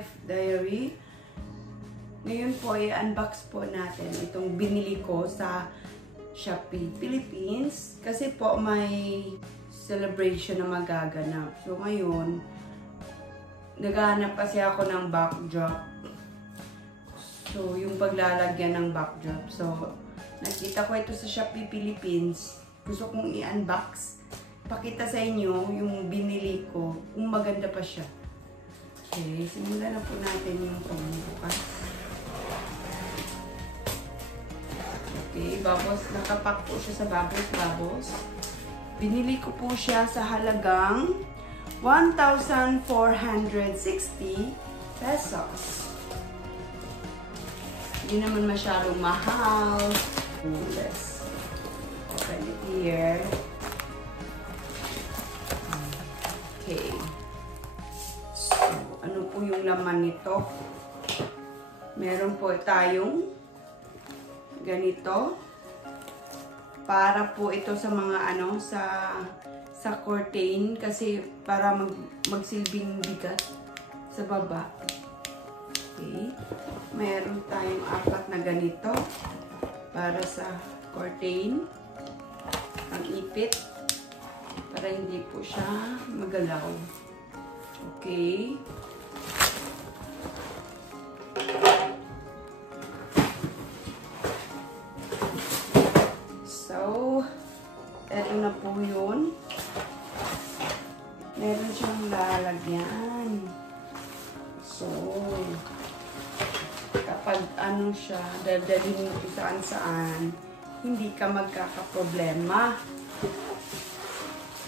Life Diary. Ngayon po, i-unbox po natin itong binili ko sa Shopee Philippines. Kasi po may celebration na magaganap. So ngayon, naghahanap kasi ako ng backdrop. So yung paglalagyan ng backdrop. So nakita ko ito sa Shopee Philippines. Gusto kong i-unbox. Pakita sa inyo yung binili ko. Kung maganda pa siya. Okay, simulan na po natin yung pagbubukas. Okay, babos. Nakapack po siya sa babos. Binili ko po siya sa halagang 1,460 pesos. Hindi naman masyadong mahal. Let's open it here. Okay. So, ano po yung laman nito? Meron po tayong ganito. Para po ito sa mga ano, sa curtain. Kasi para magsilbing bigat sa baba. Okay. Meron tayong 4 na ganito. Para sa curtain. Ang ipit. Para hindi po siya magalaw. Okay. So, eto na po yun. Meron siyang lalagyan. So, kapag ano siya, dadalhin mo saan-saan, hindi ka magkakaproblema.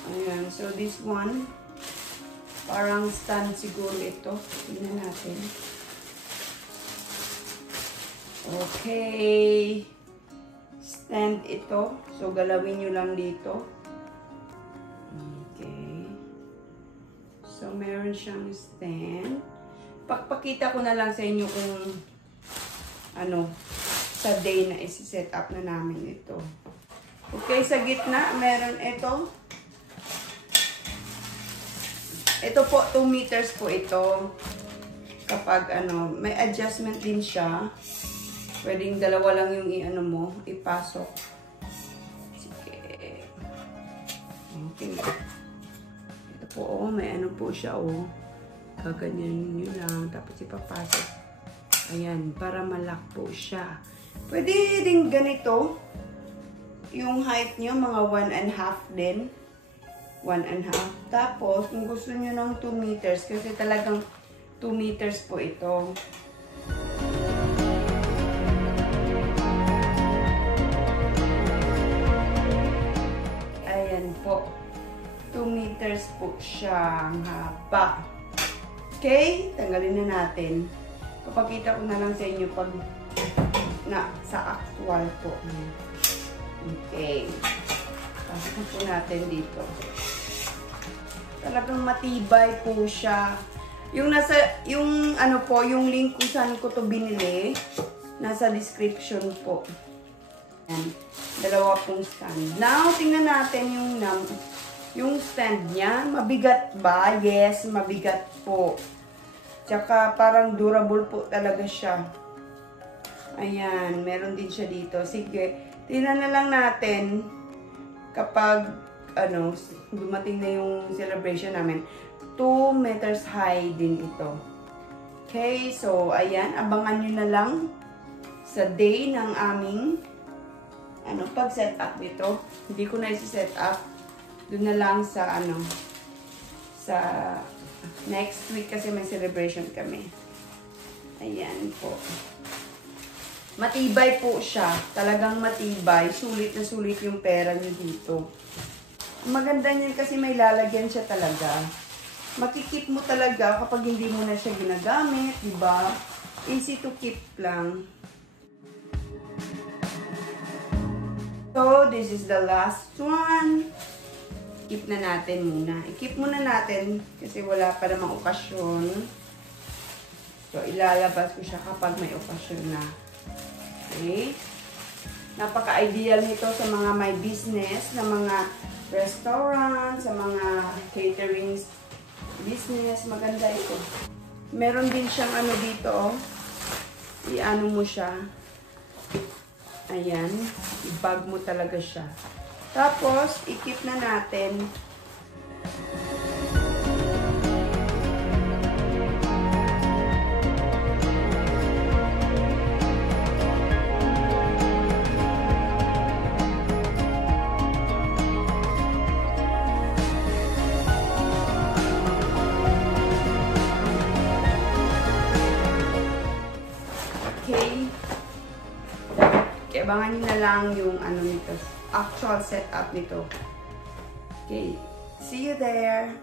Ayan. So, this one, parang stand siguro ito. Tingnan natin. Okay. Stand ito. So, galawin nyo lang dito. Okay. So, meron siyang stand. Pakita ko na lang sa inyo kung ano, sa day na isi-set up na namin ito. Okay, sa gitna, meron ito. Ito po, 2 meters po ito. Kapag ano, may adjustment din siya. Pwedeng dalawa lang yung i-ano mo, ipasok. Sige. Okay. Ito po, oh, may ano po siya, oh. Kaganyan nyo lang, tapos ipapasok. Ayan, para malak po siya. Pwede din ganito. Yung height nyo, mga 1.5 din. 1.5. Tapos, kung gusto nyo ng 2 meters, kasi talagang 2 meters po ito. Ayan po. 2 meters po siya ang haba. Okay? Tanggalin na natin. Papakita ko na lang sa inyo pag sa actual po. Okay. Pasok po natin dito. Talagang matibay po siya. Yung ano po, yung link kung saan ko to binili, nasa description po. Ayan. Dalawa pong stand. Now, tingnan natin yung stand niya. Mabigat ba? Yes, mabigat po. Tsaka parang durable po talaga siya. Ayan, meron din siya dito. Sige, tingnan na lang natin kapag ano, dumating na yung celebration namin. 2 meters high din ito. Okay, so ayan, abangan nyo na lang sa day ng aming ano, pag-set up nito. Hindi ko na isi-set up. Doon na lang sa ano, sa next week kasi may celebration kami. Ayan po. Matibay po siya. Talagang matibay. Sulit na sulit yung pera nyo dito. Maganda niyan kasi may lalagyan siya talaga. Makikip mo talaga kapag hindi mo na siya ginagamit, diba? Easy to keep lang. So, this is the last one. Keep na natin muna. I-keep muna natin kasi wala pa namang okasyon. So, ilalabas ko siya kapag may okasyon na. Okay? Napaka-ideal nito sa mga may business, na mga restaurant, sa mga catering business. Maganda ito. Meron din siyang ano dito, oh. I-ano mo siya. Ayan. I-bag mo talaga siya. Tapos, i-keep na natin. Okay. Abangan nyo na lang yung ano nito, actual setup nito. Okay. See you there.